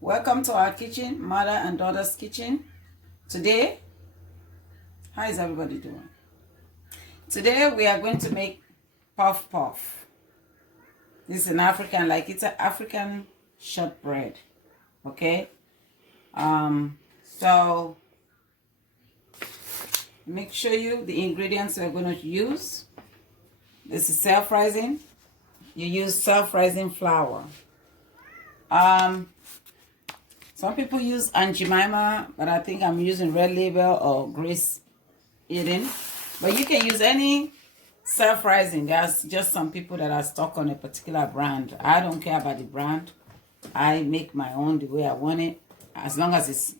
Welcome to our kitchen, mother and daughter's kitchen. Today, how is everybody doing? Today we are going to make puff puff. This is an African, like it's an African shortbread. Okay. So make sure you the ingredients we're going to use. This is self-rising. You use self-rising flour. Some people use Aunt Jemima, but I think I'm using Red Label or Grace Eden. But you can use any self-rising. There's just some people that are stuck on a particular brand. I don't care about the brand. I make my own the way I want it, as long as it's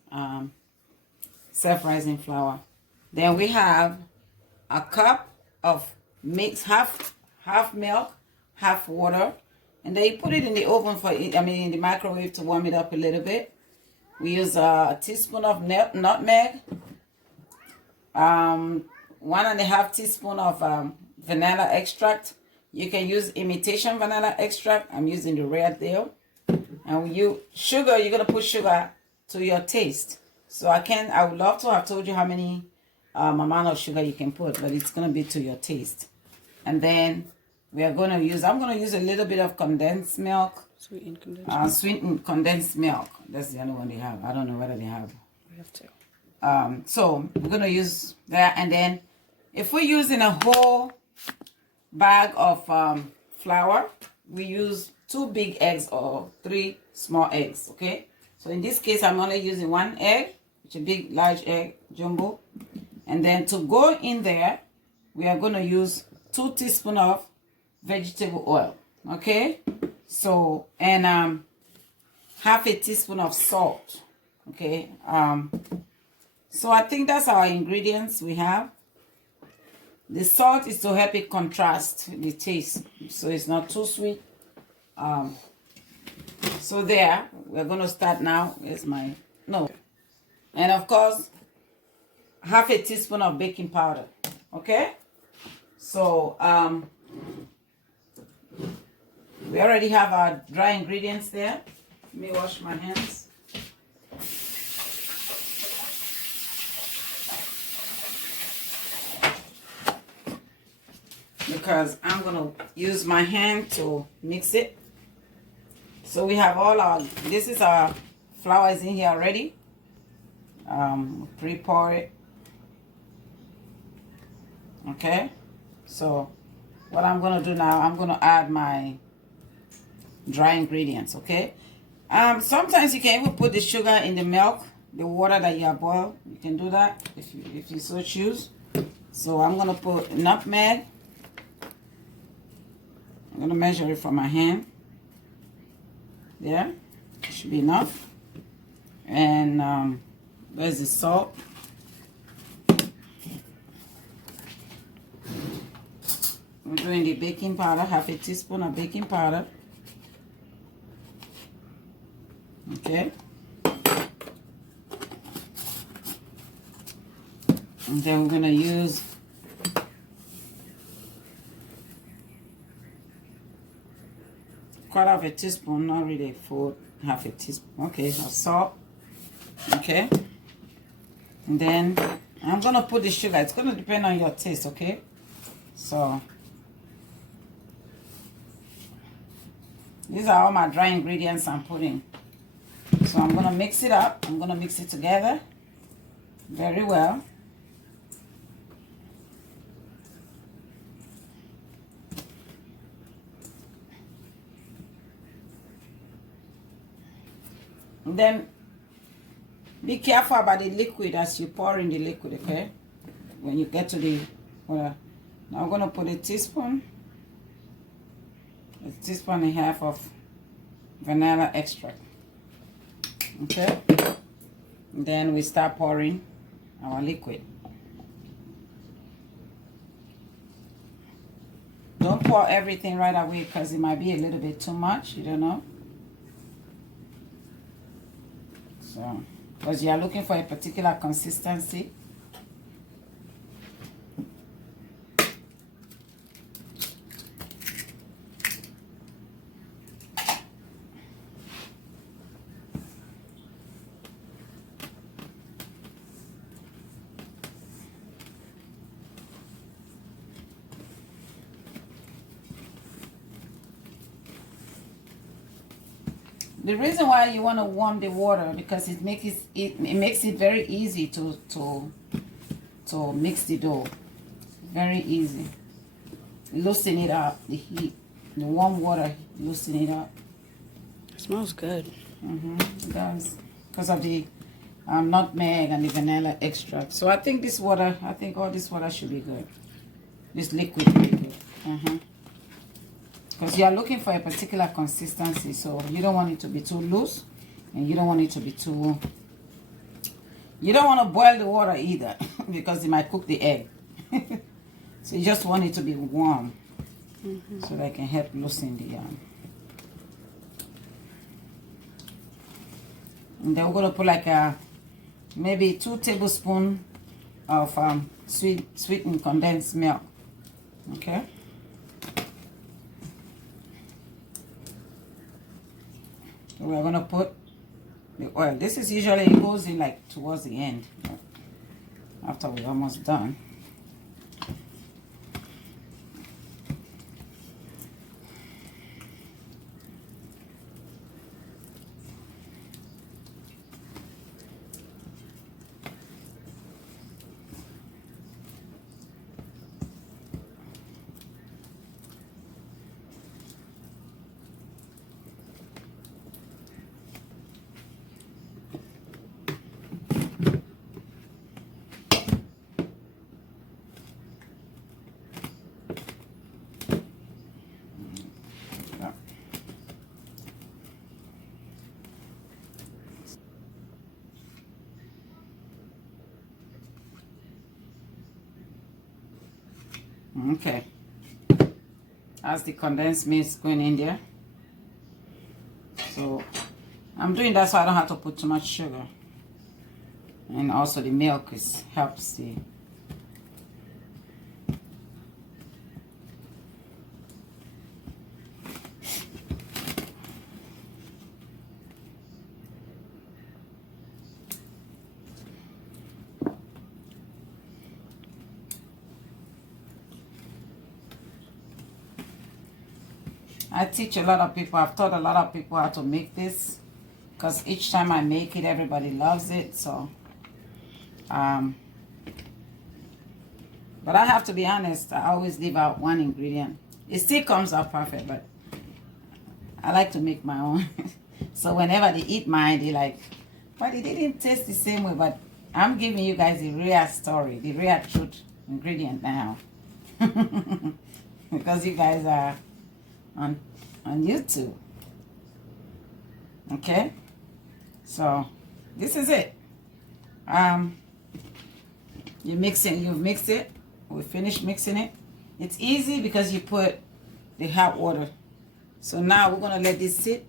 self-rising flour. Then we have a cup of mix, half milk, half water. And then you put it in the oven in the microwave to warm it up a little bit. We use a teaspoon of nutmeg, 1.5 teaspoon of vanilla extract. You can use imitation vanilla extract. I'm using the real deal. And sugar, you're gonna put sugar to your taste. So I would love to have told you how many amount of sugar you can put, but it's gonna be to your taste. And then I'm gonna use a little bit of condensed milk. Sweetened condensed milk. That's the only one they have. I don't know whether they have. We have two. So we're gonna use that, and then if we're using a whole bag of flour, we use 2 big eggs or 3 small eggs. Okay. So in this case, I'm only using 1 egg, which is a big, large egg, jumbo. And then to go in there, we are gonna use 2 teaspoons of vegetable oil. Okay. So, and half a teaspoon of salt. Okay. So I think that's our ingredients we have. The salt is to help it contrast the taste, so it's not too sweet. So there, we're going to start now. And of course, half a teaspoon of baking powder. Okay. So we already have our dry ingredients there. Let me wash my hands. Because I'm going to use my hand to mix it. So we have this is our flour is in here already. Pre-pour it. Okay. So what I'm going to do now, I'm going to add my dry ingredients. Okay. Sometimes you can even put the sugar in the milk, the water that you have boiled. You can do that if you so choose. So I'm going to put nutmeg. I'm going to measure it from my hand. There. It should be enough. And where's the salt? We're doing the baking powder, half a teaspoon of baking powder. Okay. And then we're going to use quarter of a teaspoon, not really half a teaspoon. Okay, of salt. Okay. And then I'm going to put the sugar. It's going to depend on your taste, okay? So these are all my dry ingredients I'm putting. So I'm going to mix it up. I'm going to mix it together very well. And then be careful about the liquid as you pour in the liquid, okay? When you get to the now I'm going to put a teaspoon and a half of vanilla extract. Okay? And then we start pouring our liquid. Don't pour everything right away because it might be a little bit too much. You don't know. So, because you are looking for a particular consistency. The reason why you want to warm the water because it makes it very easy to mix the dough. Very easy. Loosen it up. The heat, the warm water, loosen it up. It smells good. It does because of the nutmeg and the vanilla extract. So I think all this water should be good. This liquid will be good. Because you are looking for a particular consistency, so you don't want it to be too loose, and you don't want it to be too. You don't want to boil the water either, because it might cook the egg. So you just want it to be warm, so that can help loosen the. And then we're gonna put like maybe 2 tablespoons of sweetened condensed milk. Okay. So we're gonna put the oil. This is usually, it goes in like towards the end, after we're almost done. Okay, as the condensed milk going in there, so I'm doing that so I don't have to put too much sugar, and also the milk helps the. I teach a lot of people. I've taught a lot of people how to make this, because each time I make it, everybody loves it. So, but I have to be honest. I always leave out one ingredient. It still comes out perfect, but I like to make my own. So whenever they eat mine, they like, but it didn't taste the same way. But I'm giving you guys the real story, the real truth ingredient now, because you guys are on YouTube. Okay, so this is it. You've mixed it. We finished mixing it. It's easy because you put the hot water. So now we're gonna let this sit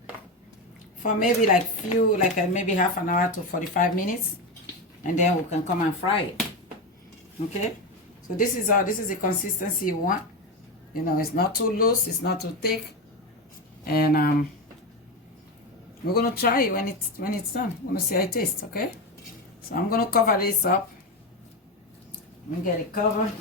for maybe maybe half an hour to 45 minutes, and then we can come and fry it. Okay, so this is the consistency you want. You know, it's not too loose, it's not too thick, and we're gonna try it when it's done. We're gonna see how it tastes. Okay, so I'm gonna cover this up. Let me get it covered.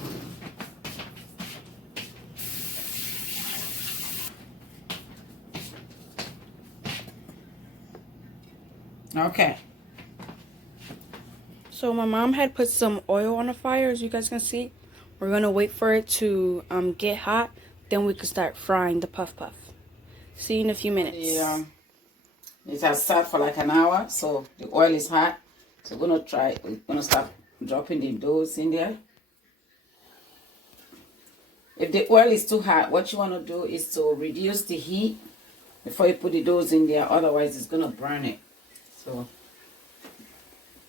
Okay. So my mom had put some oil on the fire, as you guys can see. We're gonna wait for it to get hot, then we can start frying the puff puff. See you in a few minutes. Yeah, it has sat for like an hour, so the oil is hot. So we're gonna start dropping the doughs in there. If the oil is too hot, what you want to do is to reduce the heat before you put the doughs in there. Otherwise, it's gonna burn it. So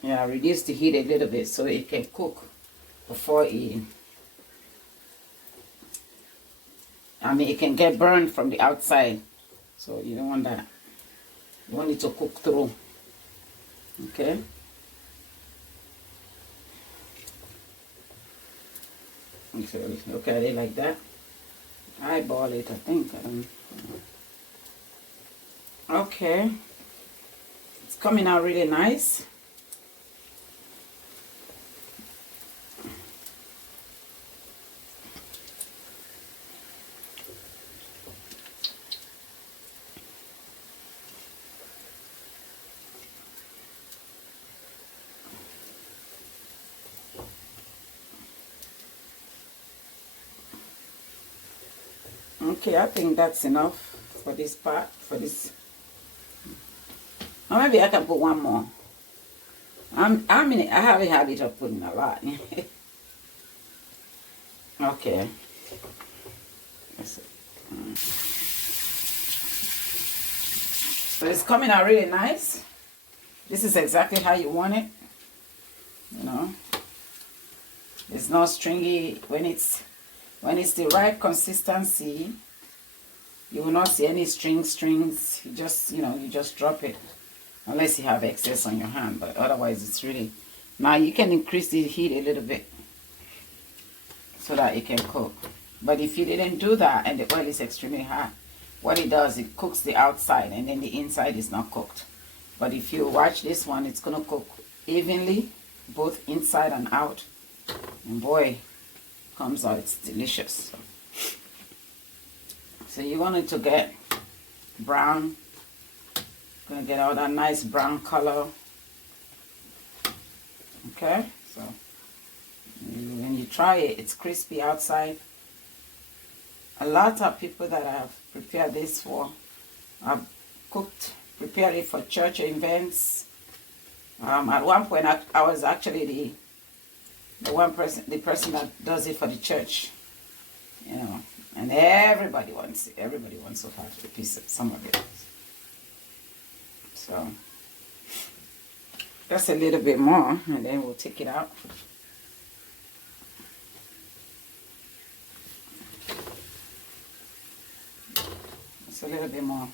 yeah, reduce the heat a little bit so it can cook before it. It can get burned from the outside, so you don't want that. You want it to cook through. Okay. So look at it like that. Eyeball it, I think. Okay. It's coming out really nice. Okay, I think that's enough for this part, for this. Or maybe I can put one more. I have a habit of putting a lot. Okay. So it's coming out really nice. This is exactly how you want it. You know, it's not stringy. When it's the right consistency, you will not see any strings. You just, you just drop it, unless you have excess on your hand. But otherwise, it's really. Now you can increase the heat a little bit so that it can cook. But if you didn't do that and the oil is extremely hot, what it does, it cooks the outside and then the inside is not cooked. But if you watch this one, it's gonna cook evenly, both inside and out. And boy, comes out, it's delicious. So you want it to get brown. Gonna get all that nice brown color. Okay, so when you try it, it's crispy outside. A lot of people that I've prepared this for, I've prepared it for church events. At one point, I was actually the person that does it for the church, and everybody wants it. Everybody wants to have a piece of some of it. So just a little bit more, and then we'll take it out. Just a little bit more,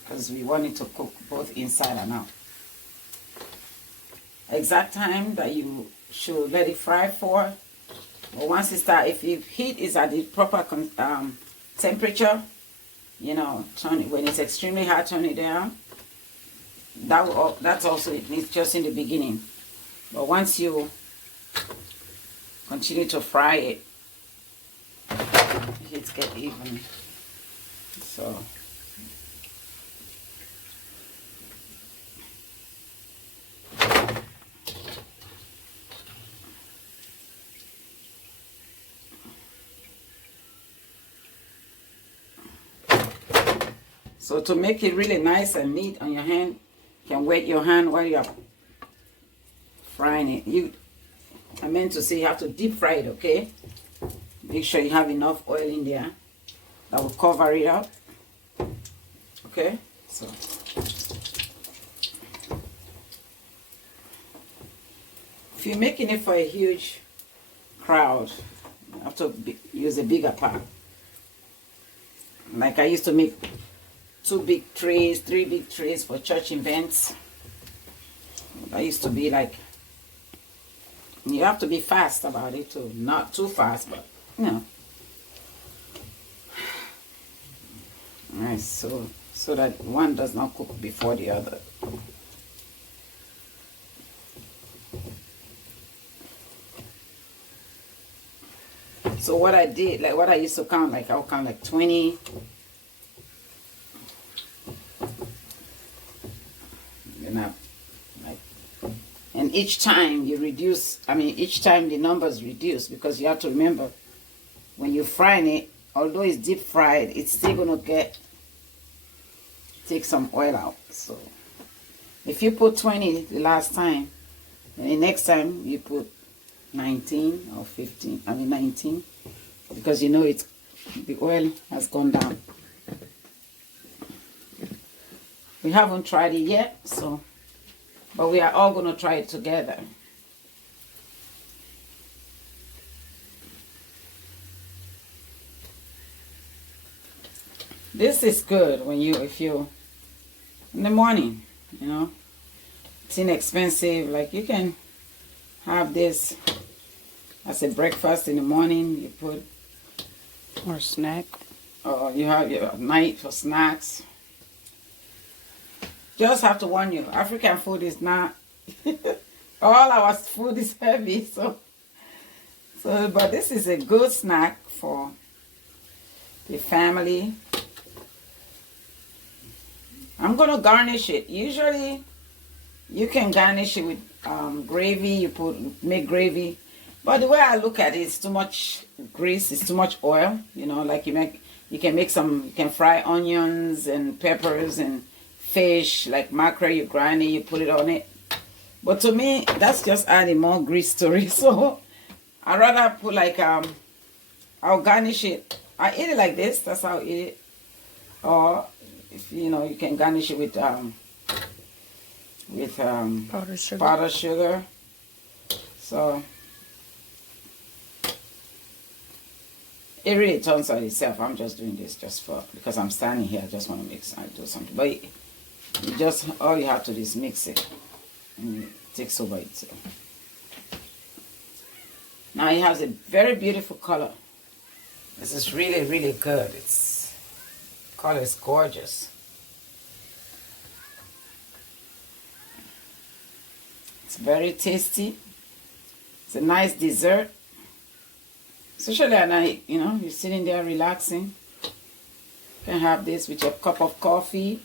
because we want it to cook both inside and out. Exact time that you should let it fry for. But once it starts, if the heat is at the proper temperature, turn it. When it's extremely hot, turn it down. That's also it's just in the beginning. But once you continue to fry it, heats get even. So. So to make it really nice and neat on your hand, you can wet your hand while you're frying it. I meant to say you have to deep fry it, okay? Make sure you have enough oil in there that will cover it up. Okay? So if you're making it for a huge crowd, you have to use a bigger pot. Like I used to make 2 big trays, 3 big trays for church events. That used to be like, you have to be fast about it too. Not too fast, but Nice, so that one does not cook before the other. So what I did, like what I used to count, like I'll count like 20. And each time you reduce, each time the numbers reduce, because you have to remember, when you're frying it, although it's deep fried, it's still going to take some oil out. So if you put 20 the last time, then the next time you put 19 or 15, 19, because the oil has gone down. We haven't tried it yet, but we are all going to try it together. This is good if you in the morning, it's inexpensive. Like you can have this as a breakfast in the morning. You put or snack, or you have your night for snacks. Just have to warn you, African food is not, all our food is heavy, but this is a good snack for the family. I'm going to garnish it. Usually, you can garnish it with gravy. Make gravy, But the way I look at it, it's too much grease, it's too much oil. You know, like you can make some, you can fry onions and peppers and fish, like mackerel, you grind it, you put it on it. But to me, that's just adding more grease to it. So I'd rather put like, I'll garnish it. I eat it like this, that's how I eat it. Or, if you know, you can garnish it with powdered sugar. So it really turns out itself. I'm just doing this just for, because I'm standing here. I just want to mix. I do something, but you just, all you have to do is mix it, and it takes over itself. Now it has a very beautiful color. This is really, really good. It's color is gorgeous. It's very tasty. It's a nice dessert. Especially at night, you know, you're sitting there relaxing. You can have this with your cup of coffee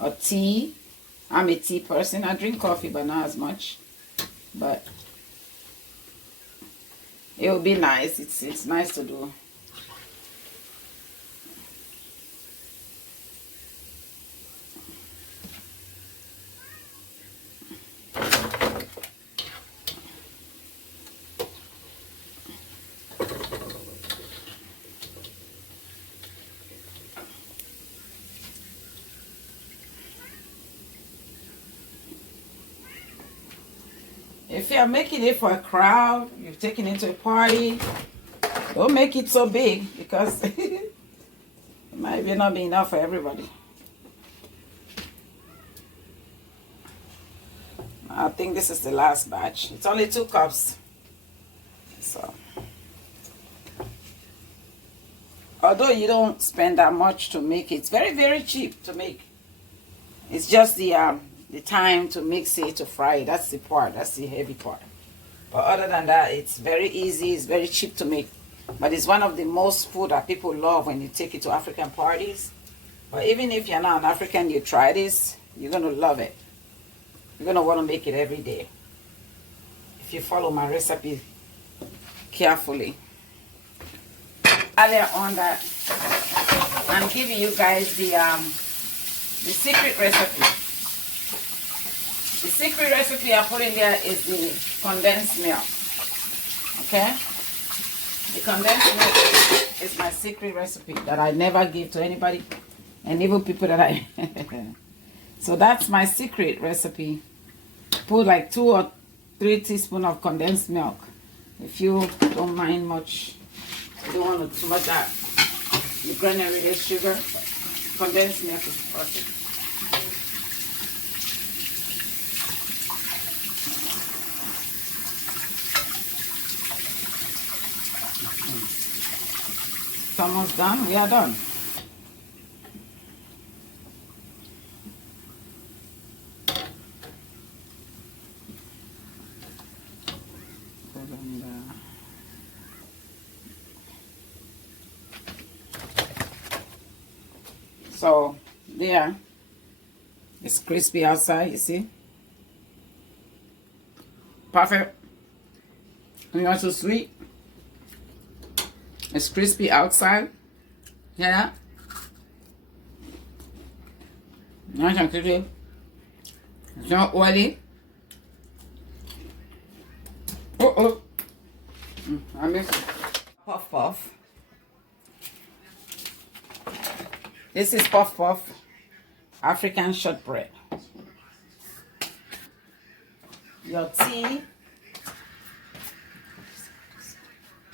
or tea. I'm a tea person. I drink coffee, but not as much. But it will be nice. It's nice to do. If you're making it for a crowd, you're taking it to a party, don't make it so big, because it might not be enough for everybody. I think this is the last batch. It's only 2 cups. So, although you don't spend that much to make it, it's very, very cheap to make. It's just the time to mix it, to fry it. That's the part. That's the heavy part. But other than that, it's very easy. It's very cheap to make. But it's one of the most food that people love when you take it to African parties. But even if you're not an African, you try this, you're going to love it. You're going to want to make it every day, if you follow my recipe carefully. Earlier on that, I'm giving you guys the secret recipe. The secret recipe I put in there is the condensed milk. Okay? The condensed milk is my secret recipe that I never give to anybody, and even people that I... So that's my secret recipe. Put like 2 or 3 teaspoons of condensed milk. If you don't mind much, you don't want too much that you granulated sugar, condensed milk is perfect. It's almost done. We are done. So there, it's crispy outside, you see? Perfect. And not so sweet. It's crispy outside. Yeah. Nice and crispy. It's not oily. I miss it. Puff puff. This is puff puff African shortbread. Your tea